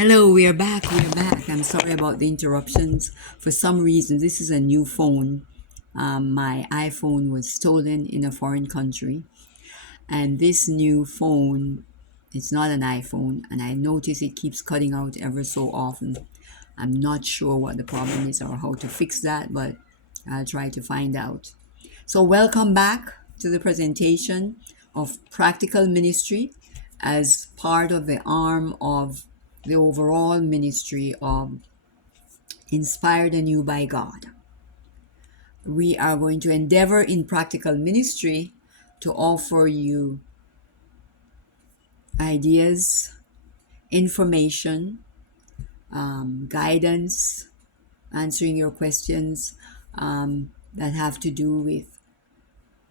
Hello, we are back. We are back. I'm sorry about the interruptions. For some reason, this is a new phone. My iPhone was stolen in a foreign country, and this new phone, it's not an iPhone, and I notice it keeps cutting out ever so often. I'm not sure what the problem is or how to fix that, but I'll try to find out. So, welcome back to the presentation of Practical Ministry as part of the arm of the overall ministry of Inspired Anew by God. We are going to endeavor in practical ministry to offer you ideas, information, guidance, answering your questions that have to do with.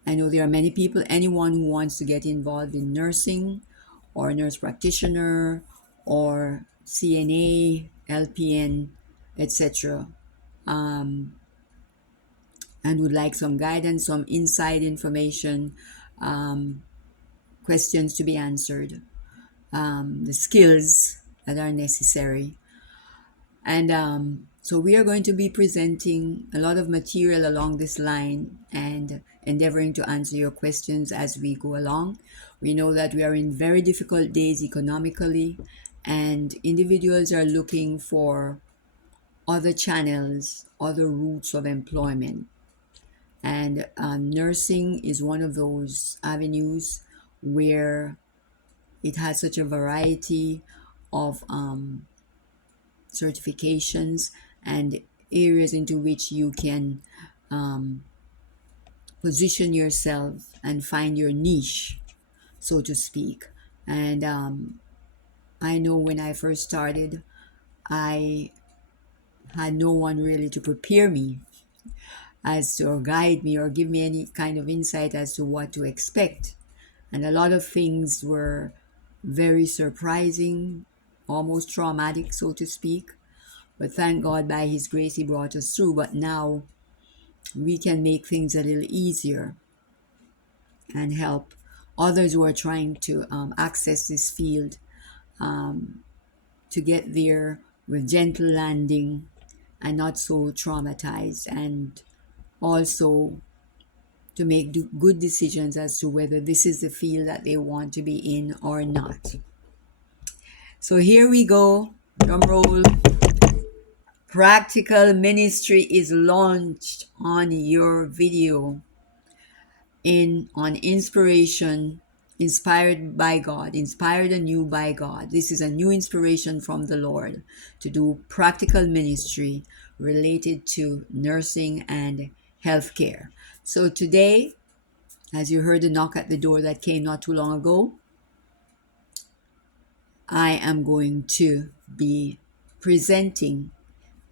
I know there are many people, anyone who wants to get involved in nursing or nurse practitioner or CNA, LPN, etc., and would like some guidance, some inside information, um, questions to be answered, the skills that are necessary. And so we are going to be presenting a lot of material along this line and endeavoring to answer your questions as we go along. We know that we are in very difficult days economically, and individuals are looking for other channels, other routes of employment. And nursing is one of those avenues where it has such a variety of certifications and areas into which you can um, position yourself and find your niche, so to speak. And I know when I first started, I had no one really to prepare me as to or guide me or give me any kind of insight as to what to expect. And a lot of things were very surprising, almost traumatic, so to speak. But thank God by His grace, He brought us through. But now we can make things a little easier and help others who are trying to access this field to get there with gentle landing and not so traumatized, and also to make good decisions as to whether this is the field that they want to be in or not. So here we go. Drum roll. Practical Ministry is launched on your video in on inspiration, inspired by God, inspired anew by God. This is a new inspiration from the Lord to do practical ministry related to nursing and healthcare. So today, as you heard the knock at the door that came not too long ago, I am going to be presenting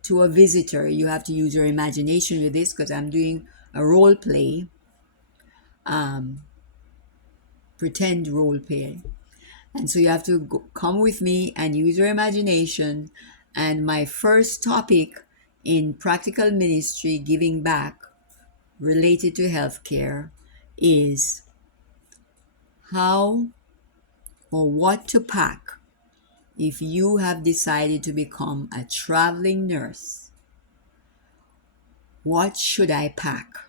to a visitor. You have to use your imagination with this because I'm doing a role play, pretend role play. And so you have to come with me and use your imagination. And my first topic in practical ministry, giving back related to healthcare, is how or what to pack if you have decided to become a traveling nurse. What should I pack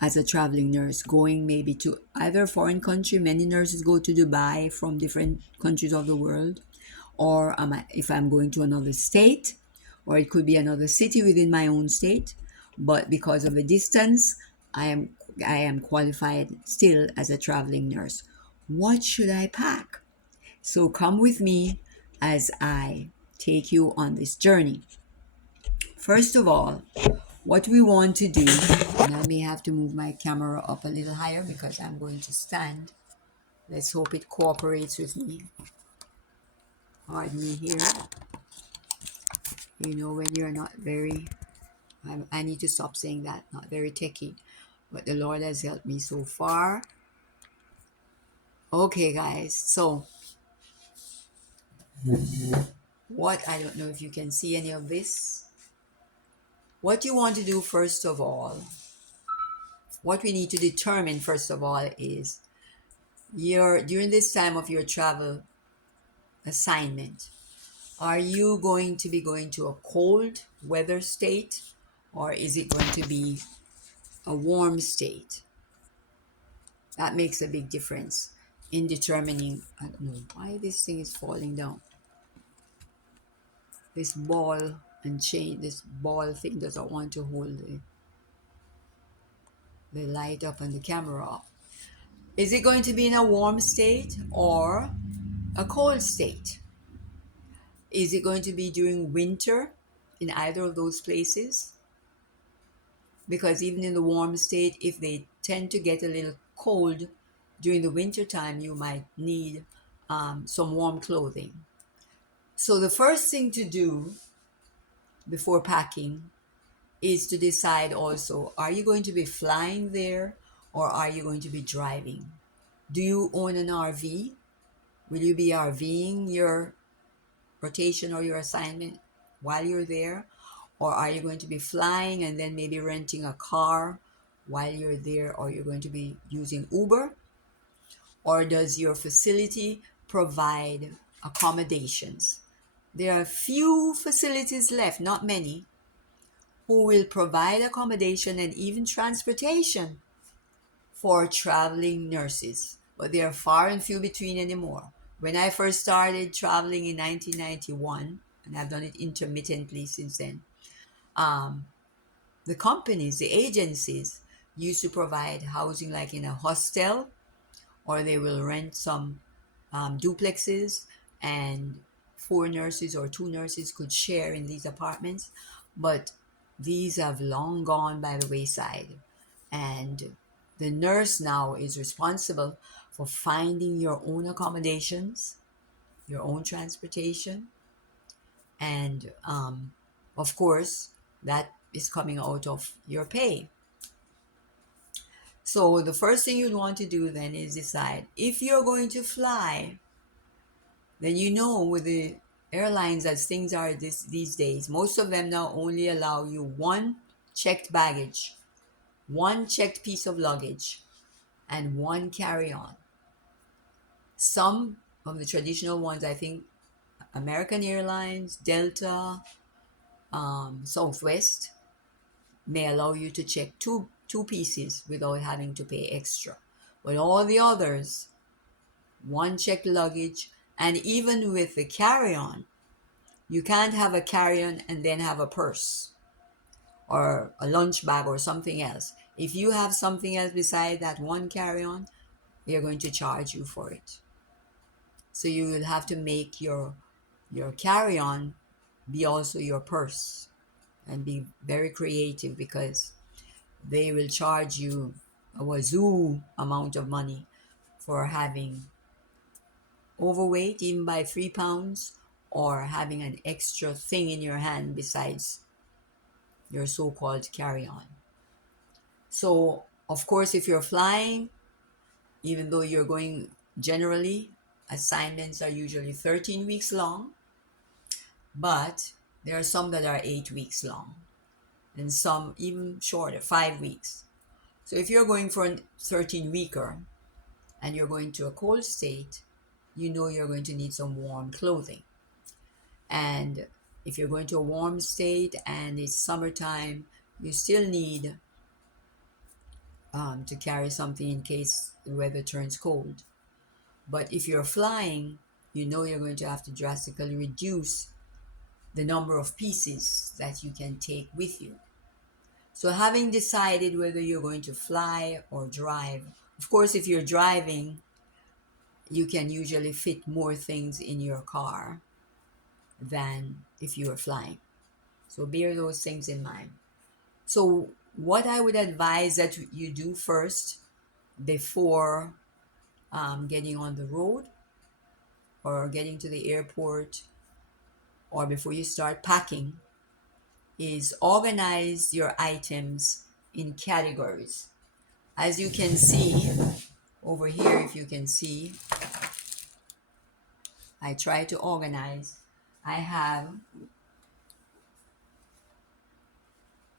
as a traveling nurse going maybe to either a foreign country? Many nurses go to Dubai from different countries of the world, or if I'm going to another state, or it could be another city within my own state, but because of the distance, I am I am qualified still as a traveling nurse. What should I pack? So come with me as I take you on this journey. First of all, what we want to do, and I may have to move my camera up a little higher because I'm going to stand. Let's hope it cooperates with me. Pardon me here. You know, when you're not very, I need to stop saying that, not very techy, but the Lord has helped me so far. Okay, guys, so I don't know if you can see any of this. What you want to do, first of all, what we need to determine, first of all, is during this time of your travel, assignment. Are you going to be going to a cold weather state, or is it going to be a warm state? That makes a big difference in determining. I don't know why this thing is falling down. This ball and chain, this ball thing doesn't want to hold the light up and the camera up. Is it going to be in a warm state or a cold state? Is it going to be during winter in either of those places? Because even in the warm state, if they tend to get a little cold during the winter time, you might need some warm clothing. So the first thing to do before packing is to decide also, are you going to be flying there or are you going to be driving? Do you own an RV? Will you be RVing your rotation or your assignment while you're there? Or are you going to be flying and then maybe renting a car while you're there, or you're going to be using Uber? Or does your facility provide accommodations? There are few facilities left, not many, who will provide accommodation and even transportation for traveling nurses, but they are far and few between anymore. When I first started traveling in 1991, and I've done it intermittently since then, um, the companies, the agencies, used to provide housing like in a hostel, or they will rent some duplexes, and four nurses or two nurses could share in these apartments. But these have long gone by the wayside. And the nurse now is responsible for finding your own accommodations, your own transportation, and of course, that is coming out of your pay. So the first thing you'd want to do then is decide if you're going to fly. Then you know with the airlines as things are these days, most of them now only allow you one checked baggage, one checked piece of luggage, and one carry-on. Some of the traditional ones, I think American Airlines, Delta, Southwest, may allow you to check two pieces without having to pay extra. But all the others, one checked luggage, and even with the carry-on, you can't have a carry-on and then have a purse or a lunch bag or something else. If you have something else beside that one carry-on, they're going to charge you for it. So you will have to make your carry-on be also your purse, and be very creative, because they will charge you a wazoo amount of money for having overweight even by 3 pounds, or having an extra thing in your hand besides your so-called carry-on. So of course, if you're flying, even though you're going, generally assignments are usually 13 weeks long, but there are some that are 8 weeks long, and some even shorter, 5 weeks. So if you're going for a 13 weeker and you're going to a cold state, you know you're going to need some warm clothing. And if you're going to a warm state and it's summertime, you still need to carry something in case the weather turns cold. But if you're flying, you know you're going to have to drastically reduce the number of pieces that you can take with you. So, having decided whether you're going to fly or drive, of course, if you're driving, you can usually fit more things in your car than if you were flying. So, bear those things in mind. So, what I would advise that you do first before getting on the road or getting to the airport, or before you start packing, is organize your items in categories. As you can see over here, if you can see, I try to organize. I have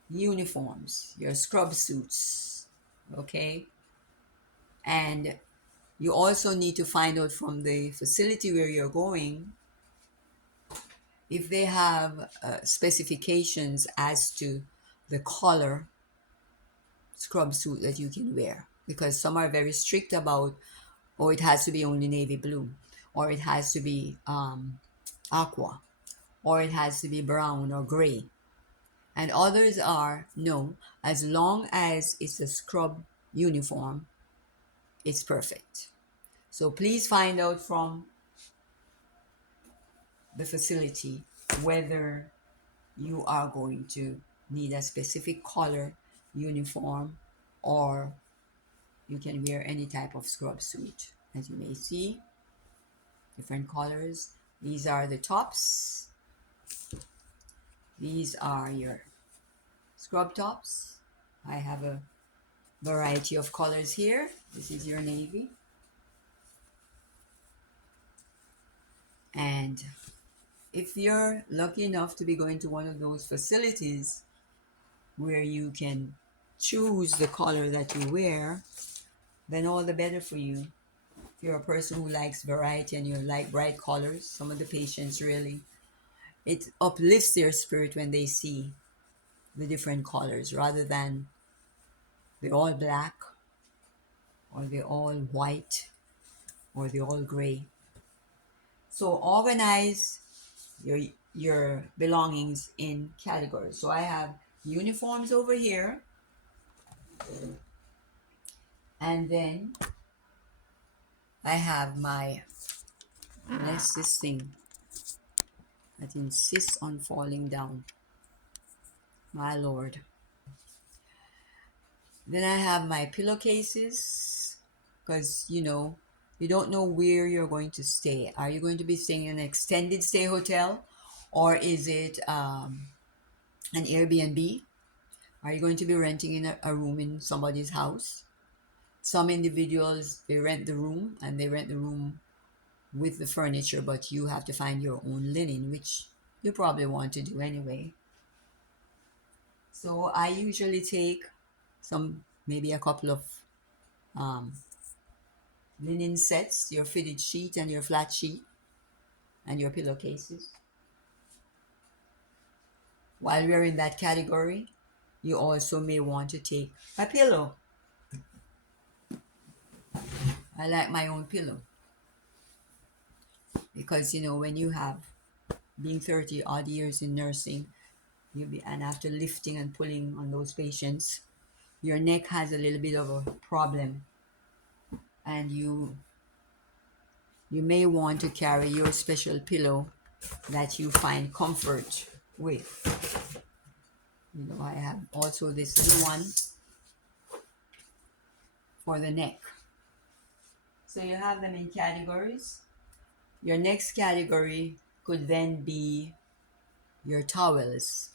uniforms, your scrub suits, okay? And you also need to find out from the facility where you're going if they have specifications as to the color scrub suit that you can wear, because some are very strict about, oh, it has to be only navy blue, or it has to be aqua, or it has to be brown or gray. And others are no, as long as it's a scrub uniform, it's perfect. So please find out from the facility whether you are going to need a specific color uniform, or you can wear any type of scrub suit. As you may see, different colors. These are the tops. These are your scrub tops. I have a variety of colors here. This is your navy. And if you're lucky enough to be going to one of those facilities where you can choose the color that you wear, then all the better for you. If you're a person who likes variety and you like bright colors, some of the patients really, it uplifts their spirit when they see the different colors rather than the all black or the all white or the all gray. So organize your your belongings in categories. So I have uniforms over here, and then I have my, bless this thing that insists on falling down, my lord. Then I have my pillowcases, because you don't know where you're going to stay. Are you going to be staying in an extended stay hotel, or is it an Airbnb? Are you going to be renting in a room in somebody's house? Some individuals, they rent the room and they rent the room with the furniture, but you have to find your own linen, which you probably want to do anyway. So I usually take maybe a couple of um, linen sets, your fitted sheet and your flat sheet, and your pillowcases. While we're in that category, you also may want to take a pillow. I like my own pillow because when you have being 30 odd years in nursing, and after lifting and pulling on those patients, your neck has a little bit of a problem, and you may want to carry your special pillow that you find comfort with. I have also this little one for the neck. So you have them in categories. Your next category could then be your towels.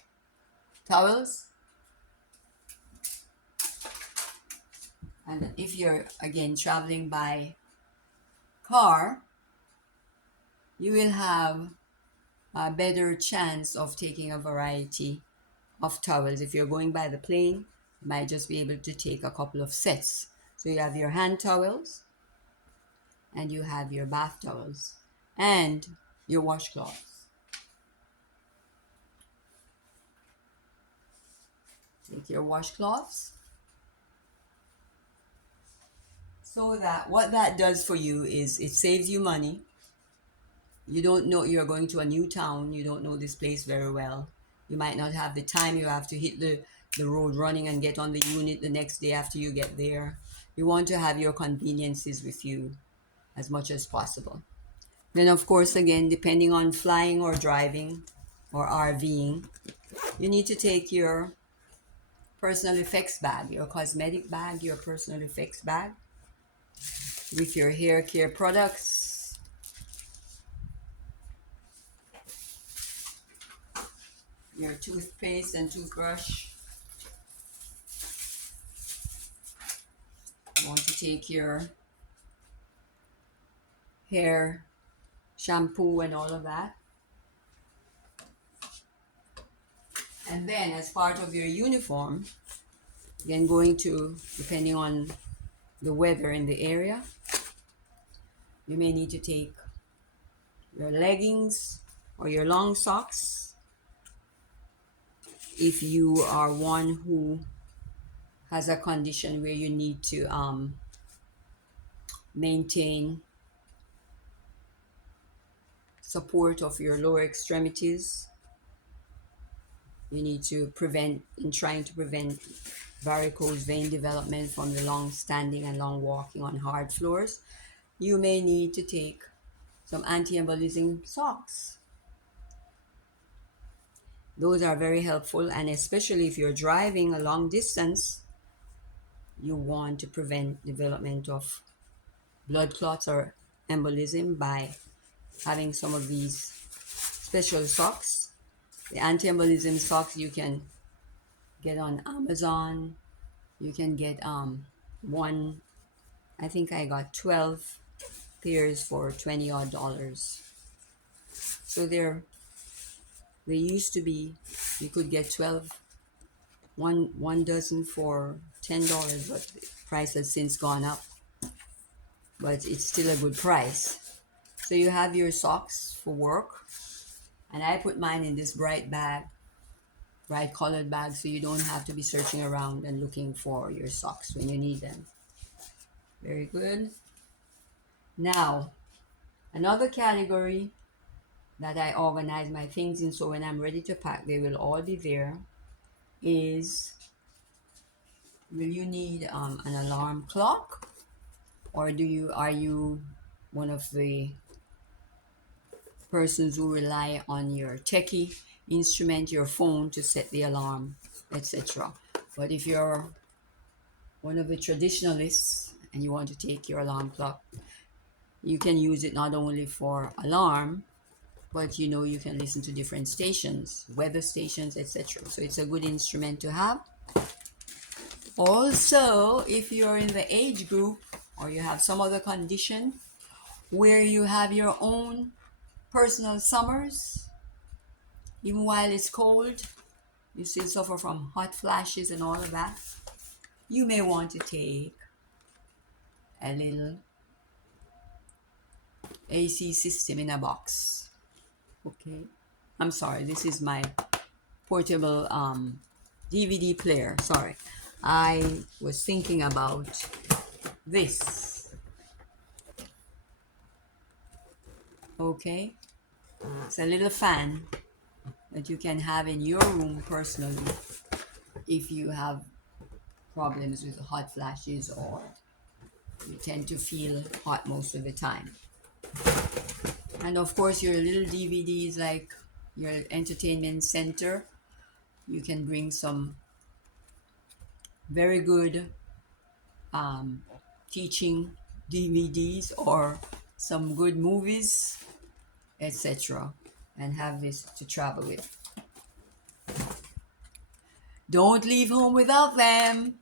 Towels. And if you're again traveling by car, you will have a better chance of taking a variety of towels. If you're going by the plane, you might just be able to take a couple of sets. So you have your hand towels, and you have your bath towels, and your washcloths. Take your washcloths. So that what that does for you is it saves you money. You don't know, you're going to a new town, you don't know this place very well. You might not have the time, you have to hit the road running and get on the unit the next day after you get there. You want to have your conveniences with you as much as possible. Then, of course, again, depending on flying or driving or RVing, you need to take your personal effects bag, your cosmetic bag, your personal effects bag with your hair care products, your toothpaste and toothbrush. You want to take your hair shampoo and all of that. And then, as part of your uniform, again, depending on the weather in the area, you may need to take your leggings, or your long socks, if you are one who has a condition where you need to maintain support of your lower extremities, you need to prevent, in trying to prevent varicose vein development from the long standing and long walking on hard floors, you may need to take some anti-embolism socks. Those are very helpful, and especially if you're driving a long distance, you want to prevent development of blood clots or embolism by having some of these special socks. The anti-embolism socks you can get on Amazon. You can get one, I think I got 12 pairs for 20 odd dollars. So they used to be, you could get 12, one dozen for $10, but the price has since gone up. But it's still a good price. So you have your socks for work, and I put mine in this bright bag, bright colored bag, so you don't have to be searching around and looking for your socks when you need them. Very good. Now, another category that I organize my things in, so when I'm ready to pack, they will all be there, is will you need an alarm clock, or are you one of the persons who rely on your techie instrument, your phone, to set the alarm, etc.? But if you're one of the traditionalists and you want to take your alarm clock, you can use it not only for alarm, but you can listen to different stations, weather stations, etc. So it's a good instrument to have. Also, if you're in the age group or you have some other condition where you have your own personal summers, even while it's cold, you still suffer from hot flashes and all of that, you may want to take a little AC system in a box. Okay. I'm sorry, this is my portable DVD player. Sorry. I was thinking about this. Okay. It's a little fan that you can have in your room personally if you have problems with hot flashes or you tend to feel hot most of the time. And of course, your little DVDs, like your entertainment center, you can bring some very good teaching DVDs or some good movies, etc., and have this to travel with. Don't leave home without them.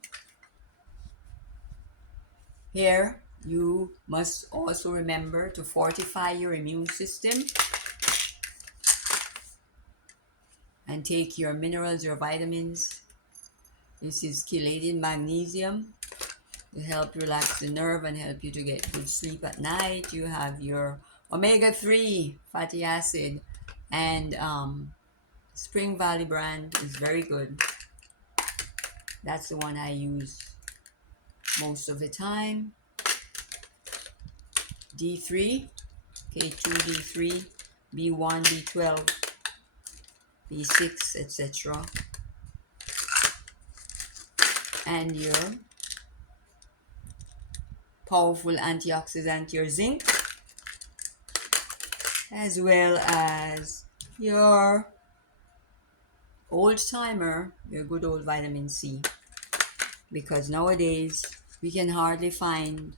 Here, you must also remember to fortify your immune system and take your minerals, your vitamins. This is chelated magnesium to help relax the nerve and help you to get good sleep at night. You have your omega-3 fatty acid, and Spring Valley brand is very good. That's the one I use most of the time. D3, K2, D3, B1, B12, B6, etc. And your powerful antioxidant, your zinc, as well as your old timer, your good old vitamin C. Because nowadays we can hardly find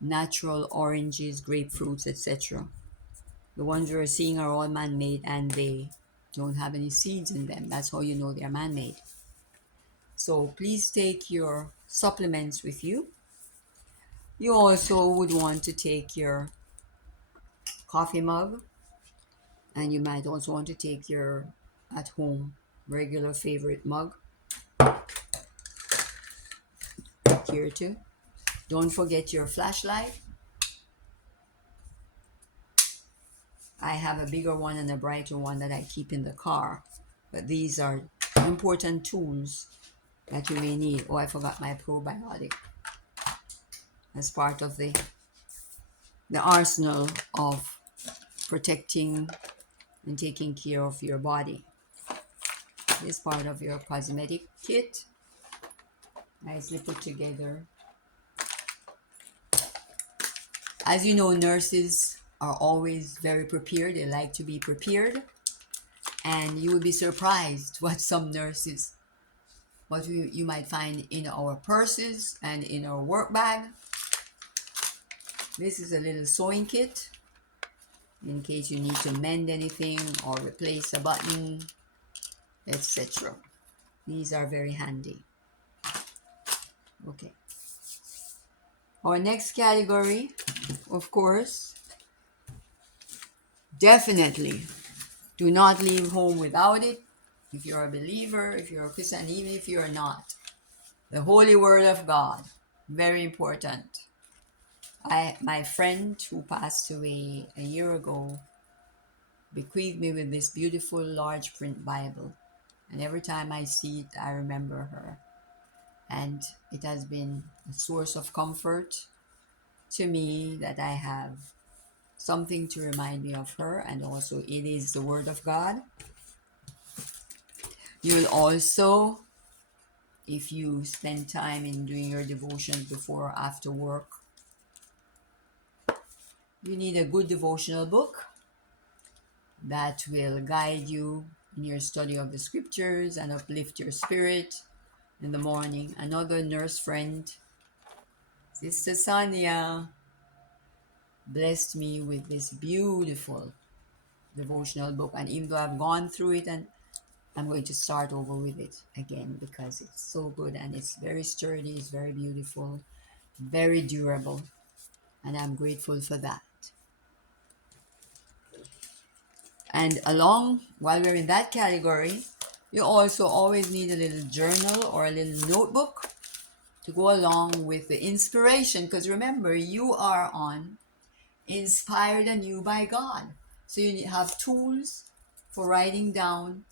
natural oranges, grapefruits, etc. The ones we're seeing are all man-made and they don't have any seeds in them. That's how you know they're man-made. So please take your supplements with you. You also would want to take your coffee mug, and you might also want to take your at-home regular favorite mug here too. Don't forget your flashlight. I have a bigger one and a brighter one that I keep in the car. But these are important tools that you may need. Oh, I forgot my probiotic as part of the arsenal of protecting and taking care of your body. This part of your cosmetic kit, nicely put together. As you know, nurses are always very prepared. They like to be prepared. And you will be surprised what you might find in our purses and in our work bag. This is a little sewing kit in case you need to mend anything or replace a button, etc. These are very handy. Okay. Our next category, of course, definitely do not leave home without it. If you're a believer, if you're a Christian, even if you're not, the Holy Word of God, very important. My friend who passed away a year ago bequeathed me with this beautiful large print Bible. And every time I see it, I remember her. And it has been a source of comfort to me that I have something to remind me of her. And also, it is the Word of God. You'll also, if you spend time in doing your devotion before or after work, you need a good devotional book that will guide you in your study of the scriptures and uplift your spirit in the morning. Another nurse friend, Sister Sonia, blessed me with this beautiful devotional book. And even though I've gone through it, and I'm going to start over with it again because it's so good and it's very sturdy, it's very beautiful, very durable, and I'm grateful for that. And while we're in that category, you also always need a little journal or a little notebook to go along with the inspiration. Because remember, you are on Inspired Anew by God. So you have tools for writing down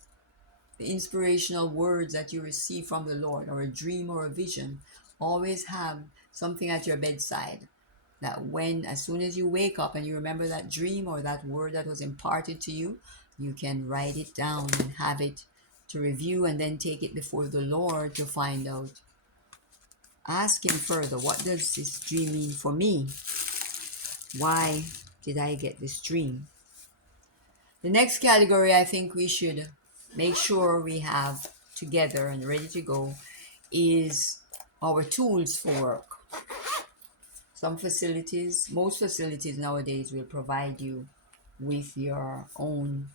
the inspirational words that you receive from the Lord, or a dream or a vision. Always have something at your bedside that as soon as you wake up and you remember that dream or that word that was imparted to you, you can write it down and have it to review and then take it before the Lord to find out. Ask Him further, what does this dream mean for me? Why did I get this dream? The next category I think we should make sure we have together and ready to go is our tools for work. Most facilities nowadays will provide you with your own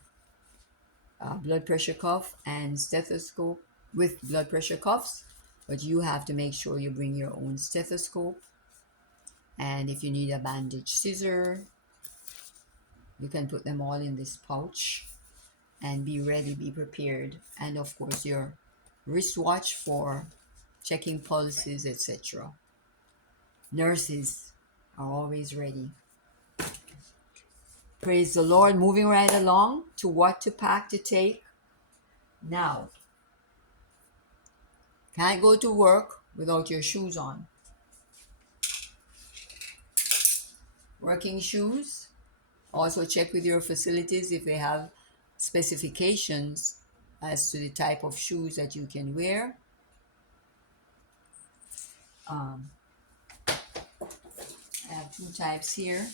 blood pressure cuff and stethoscope with blood pressure cuffs, but you have to make sure you bring your own stethoscope. And if you need a bandage scissor, you can put them all in this pouch and be ready, be prepared. And of course, your wristwatch for checking pulses, etc. Nurses are always ready. Praise the Lord. Moving right along to what to pack to take. Now, can't go to work without your shoes on. Working shoes. Also check with your facilities if they have specifications as to the type of shoes that you can wear. I have two types here.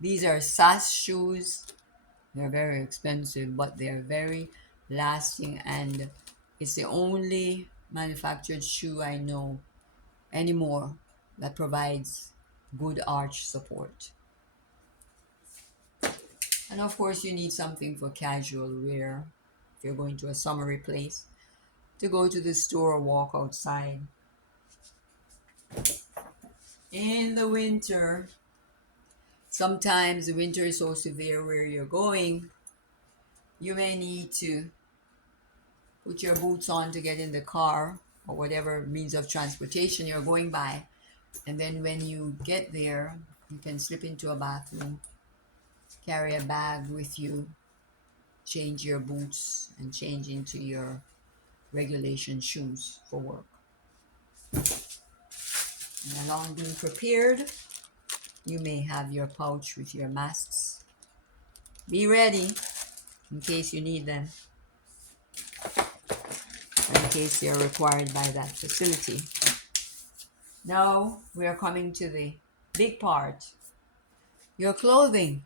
These are SAS shoes. They're very expensive, but they're very lasting, and it's the only manufactured shoe I know anymore that provides good arch support. And of course, you need something for casual wear if you're going to a summery place, to go to the store or walk outside. In the winter, sometimes the winter is so severe where you're going, you may need to put your boots on to get in the car or whatever means of transportation you're going by. And then when you get there, you can slip into a bathroom, carry a bag with you, change your boots, and change into your regulation shoes for work. And along being prepared, you may have your pouch with your masks. Be ready in case you need them, or in case they're required by that facility. Now we are coming to the big part, your clothing,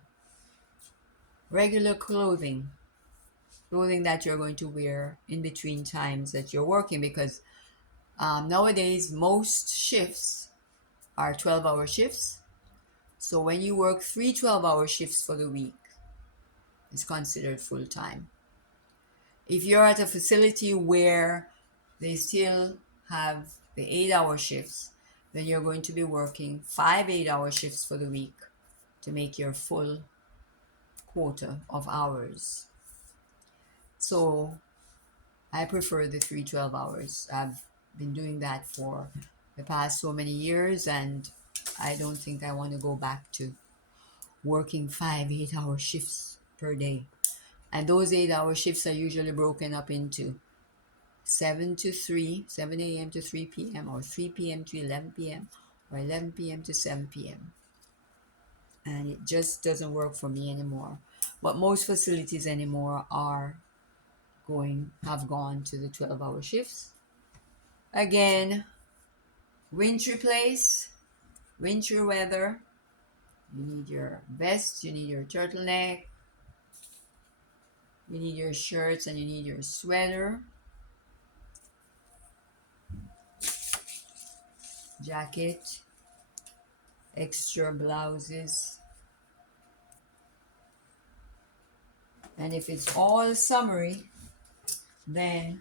regular clothing, clothing that you're going to wear in between times that you're working, because nowadays most shifts are 12-hour shifts. So when you work three 12-hour shifts for the week, it's considered full time. If you're at a facility where they still have the 8-hour shifts, then you're going to be working five 8-hour shifts for the week to make your full quota of hours. So I prefer the three 12 hours. I've been doing that for the past so many years, and I don't think I want to go back to working five 8-hour shifts per day. And those 8-hour shifts are usually broken up into 7 a.m. to 3 p.m., or 3 p.m. to 11 p.m., or 11 p.m. to 7 p.m. And it just doesn't work for me anymore. But most facilities anymore have gone to the 12-hour shifts. Again, wintry place, winter weather. You need your vest, you need your turtleneck, you need your shirts, and you need your sweater, jacket, extra blouses. And if it's all summery, then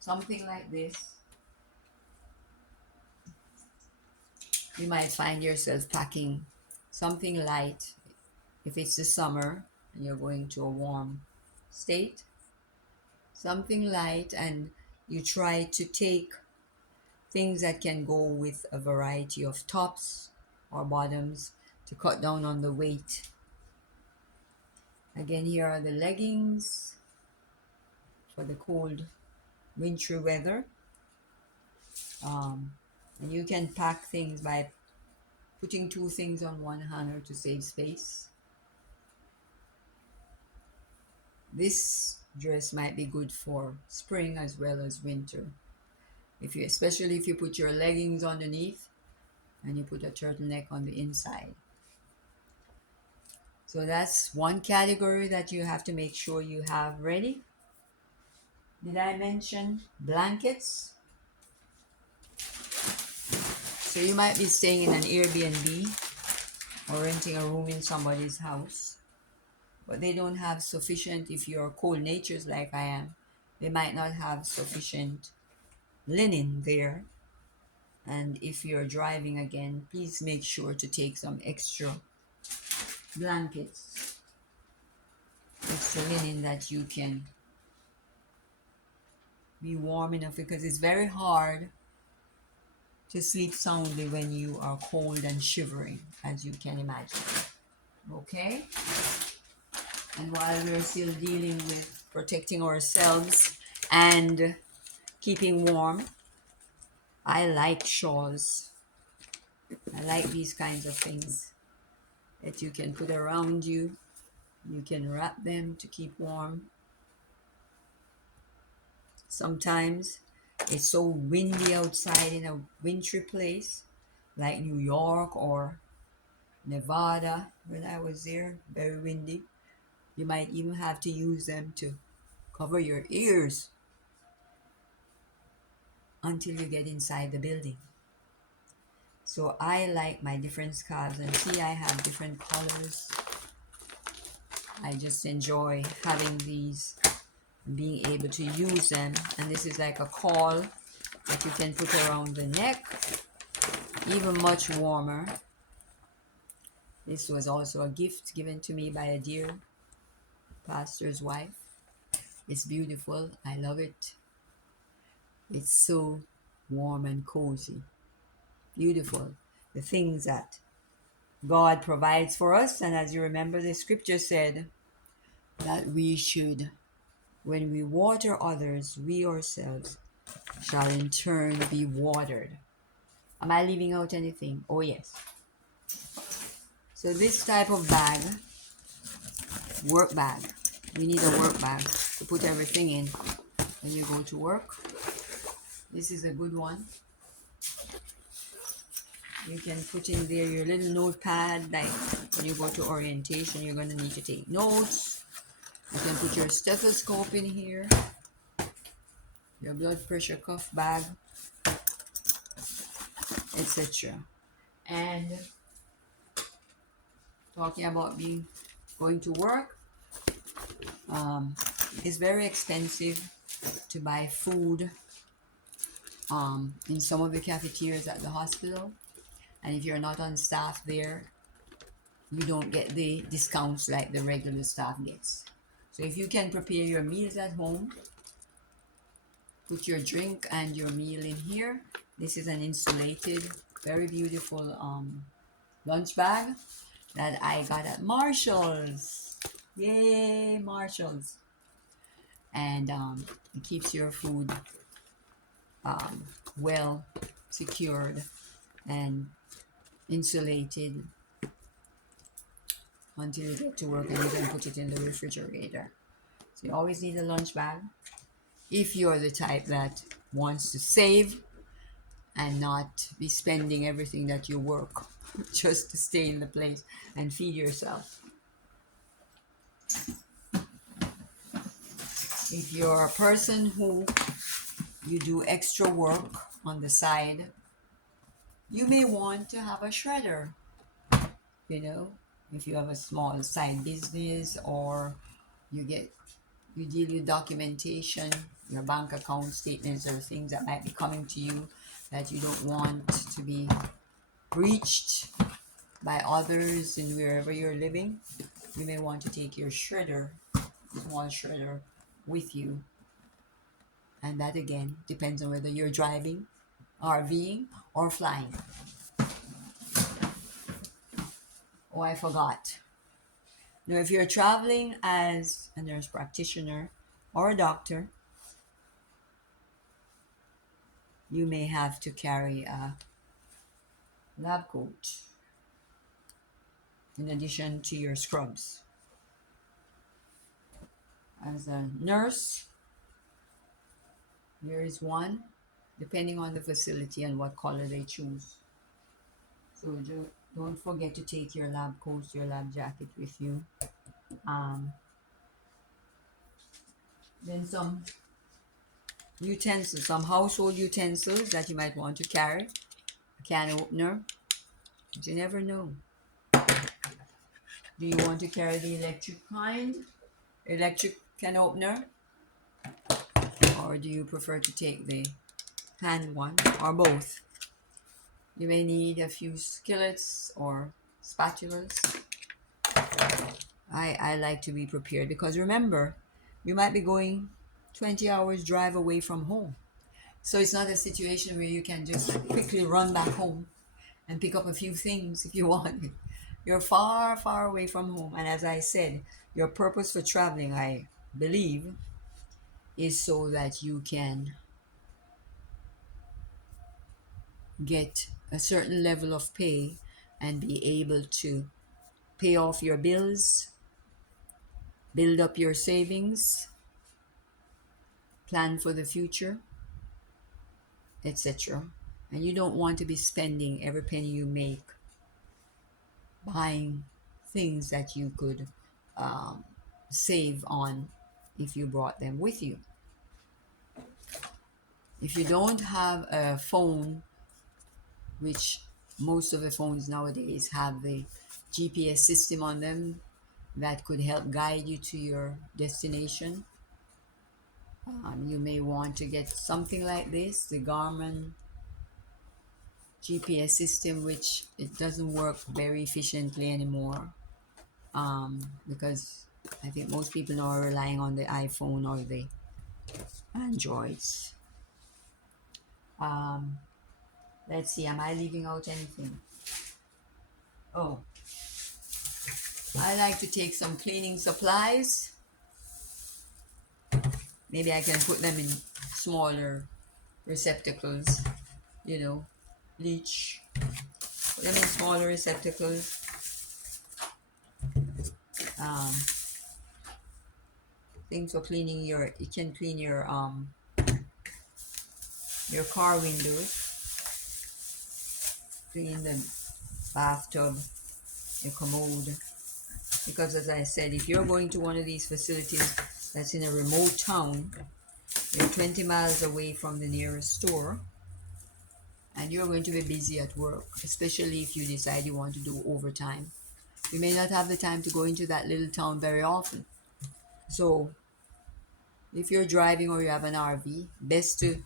something like this, you might find yourself packing something light if it's the summer and you're going to a warm state, something light, and you try to take things that can go with a variety of tops or bottoms to cut down on the weight. Again, here are the leggings for the cold wintry weather. And you can pack things by putting two things on one hanger to save space. This dress might be good for spring as well as winter. Especially if you put your leggings underneath and you put a turtleneck on the inside. So that's one category that you have to make sure you have ready. Did I mention blankets? So you might be staying in an Airbnb or renting a room in somebody's house, but they don't have sufficient, if you're cold natures like I am, they might not have sufficient linen there. And if you're driving, again, please make sure to take some extra blankets, extra linen, that you can be warm enough, because it's very hard to sleep soundly when you are cold and shivering, as you can imagine. Okay? And while we're still dealing with protecting ourselves and keeping warm, I like shawls. I like these kinds of things that you can put around you. You can wrap them to keep warm. Sometimes it's so windy outside in a wintry place like New York or Nevada. When I was there, very windy. You might even have to use them to cover your ears until you get inside the building. So I like my different scarves, and see, I have different colors. I just enjoy having these, being able to use them. And this is like a caul that you can put around the neck, even much warmer. This was also a gift given to me by a dear pastor's wife. It's beautiful. I love it. It's so warm and cozy. Beautiful. The things that God provides for us. And as you remember, the scripture said that we should, when we water others, we ourselves shall in turn be watered. Am I leaving out anything? Oh, yes. So, this type of bag, work bag, we need a work bag to put everything in when you go to work. This is a good one. You can put in there your little notepad, like when you go to orientation, you're going to need to take notes. You can put your stethoscope in here, your blood pressure cuff bag, etc. And talking about being going to work, um, it's very expensive to buy food in some of the cafeterias at the hospital. And if you're not on staff there, you don't get the discounts like the regular staff gets. So if you can prepare your meals at home, put your drink and your meal in here. This is an insulated, very beautiful lunch bag that I got at Marshall's. Yay, Marshall's. And it keeps your food um, well secured and insulated until you get to work, and you can put it in the refrigerator. So you always need a lunch bag if you're the type that wants to save and not be spending everything that you work just to stay in the place and feed yourself. If you're a person who you do extra work on the side, you may want to have a shredder, you know, if you have a small side business, or you get you deal with documentation, your bank account statements, or things that might be coming to you that you don't want to be breached by others in wherever you're living. You may want to take your shredder, small shredder, with you. And that again depends on whether you're driving, RVing, or flying. Oh, I forgot. Now, if you're traveling as a nurse practitioner or a doctor, you may have to carry a lab coat in addition to your scrubs. As a nurse, there is one, depending on the facility and what color they choose. So don't forget to take your lab coat, your lab jacket with you. Um, then some utensils, some household utensils that you might want to carry. A can opener, but you never know. Do you want to carry the electric kind, electric can opener, or do you prefer to take the hand one, or both? You may need a few skillets or spatulas. I like to be prepared because remember, you might be going 20 hours drive away from home. So it's not a situation where you can just quickly run back home and pick up a few things if you want. You're far, far away from home. And as I said, your purpose for traveling, I believe, is so that you can get a certain level of pay and be able to pay off your bills, build up your savings, plan for the future, etc. And you don't want to be spending every penny you make buying things that you could um, save on if you brought them with you. If you don't have a phone, which most of the phones nowadays have the GPS system on them that could help guide you to your destination, you may want to get something like this, the Garmin GPS system, which it doesn't work very efficiently anymore because I think most people now are relying on the iPhone or the Androids. Um, let's see, am I leaving out anything? Oh, I like to take some cleaning supplies. Maybe I can put them in smaller receptacles, you know, bleach. Put them in smaller receptacles. Um, things for cleaning you can clean your car windows, clean the bathtub, your commode. Because as I said, if you're going to one of these facilities that's in a remote town, you're 20 miles away from the nearest store, and you're going to be busy at work, especially if you decide you want to do overtime. You may not have the time to go into that little town very often. So, if you're driving or you have an RV, best to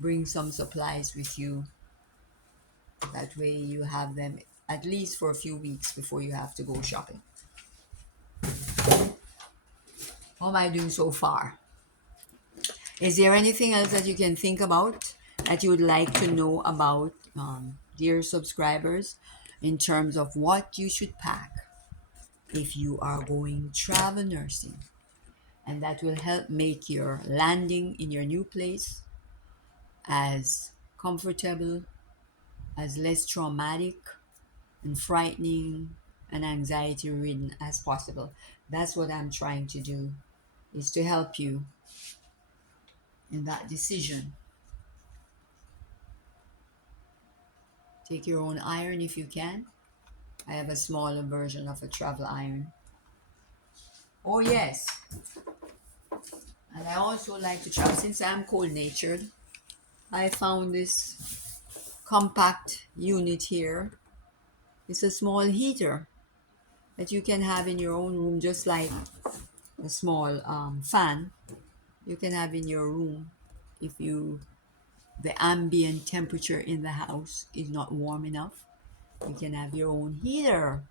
bring some supplies with you. That way, you have them at least for a few weeks before you have to go shopping. How am I doing so far? Is there anything else that you can think about that you would like to know about, dear subscribers, in terms of what you should pack if you are going travel nursing? And that will help make your landing in your new place as comfortable, as less traumatic and frightening and anxiety ridden as possible. That's what I'm trying to do, is to help you in that decision. Take your own iron if you can. I have a smaller version of a travel iron. Oh, yes. And I also like to travel. Since I'm cold natured, I found this compact unit here. It's a small heater that you can have in your own room, just like a small fan you can have in your room if the ambient temperature in the house is not warm enough. You can have your own heater.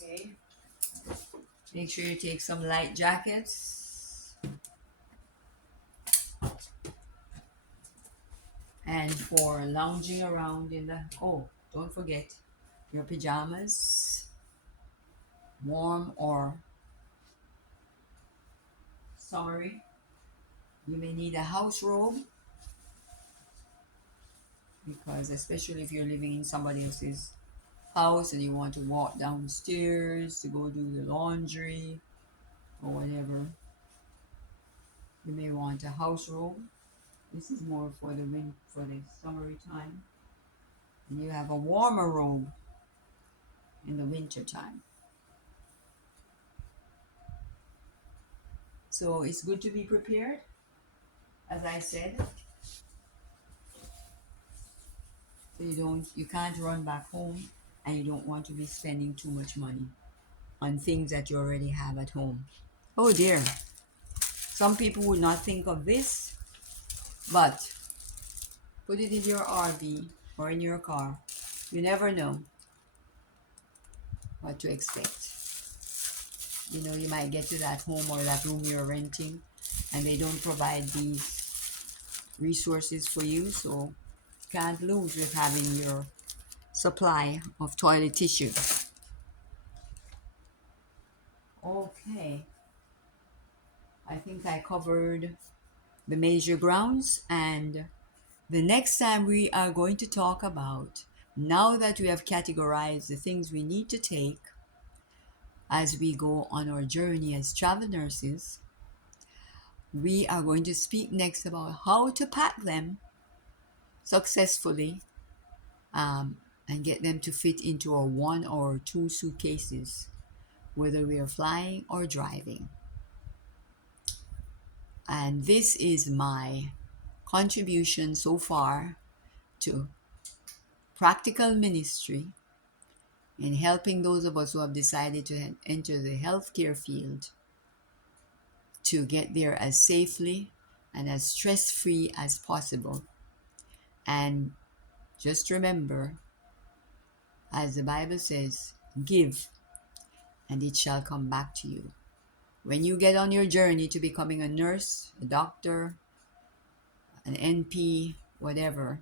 Okay. Make sure you take some light jackets. And for lounging around don't forget your pajamas, warm or summery. You may need a house robe because, especially if you're living in somebody else's house and you want to walk downstairs to go do the laundry or whatever, you may want a house robe. This is more for the summery time. And you have a warmer robe in the winter time. So it's good to be prepared, as I said. So you can't run back home and you don't want to be spending too much money on things that you already have at home. Oh dear. Some people would not think of this, but put it in your RV or in your car. You never know what to expect. You might get to that home or that room you're renting and they don't provide these resources for you, so you can't lose with having your supply of toilet tissue. Okay, I think I covered the major grounds, and the next time we are going to talk about, now that we have categorized the things we need to take as we go on our journey as travel nurses, we are going to speak next about how to pack them successfully, um, and get them to fit into our one or two suitcases, whether we are flying or driving. And this is my contribution so far to practical ministry in helping those of us who have decided to enter the healthcare field to get there as safely and as stress free as possible. And just remember, as the Bible says, give and it shall come back to you. When you get on your journey to becoming a nurse, a doctor, an NP, whatever,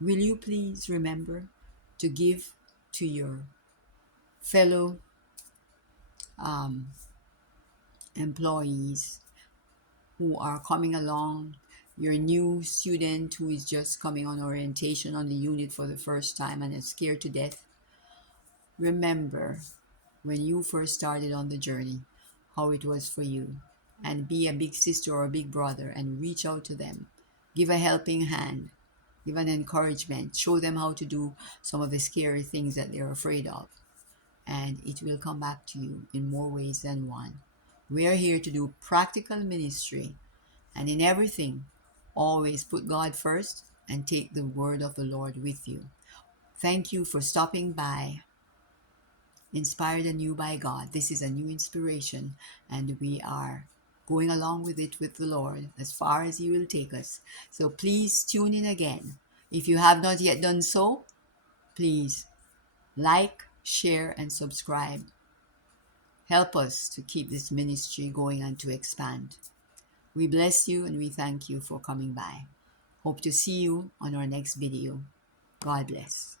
will you please remember to give to your fellow um, employees who are coming along, your new student who is just coming on orientation on the unit for the first time and is scared to death? Remember when you first started on the journey, how it was for you, and be a big sister or a big brother and reach out to them. Give a helping hand, give an encouragement, show them how to do some of the scary things that they're afraid of, and it will come back to you in more ways than one. We are here to do practical ministry, and in everything, always put God first and take the word of the Lord with you. Thank you for stopping by. Inspired anew by God. This is a new inspiration, and we are going along with it with the Lord as far as He will take us. So please tune in again. If you have not yet done so, please like, share, and subscribe. Help us to keep this ministry going and to expand. We bless you and we thank you for coming by. Hope to see you on our next video. God bless.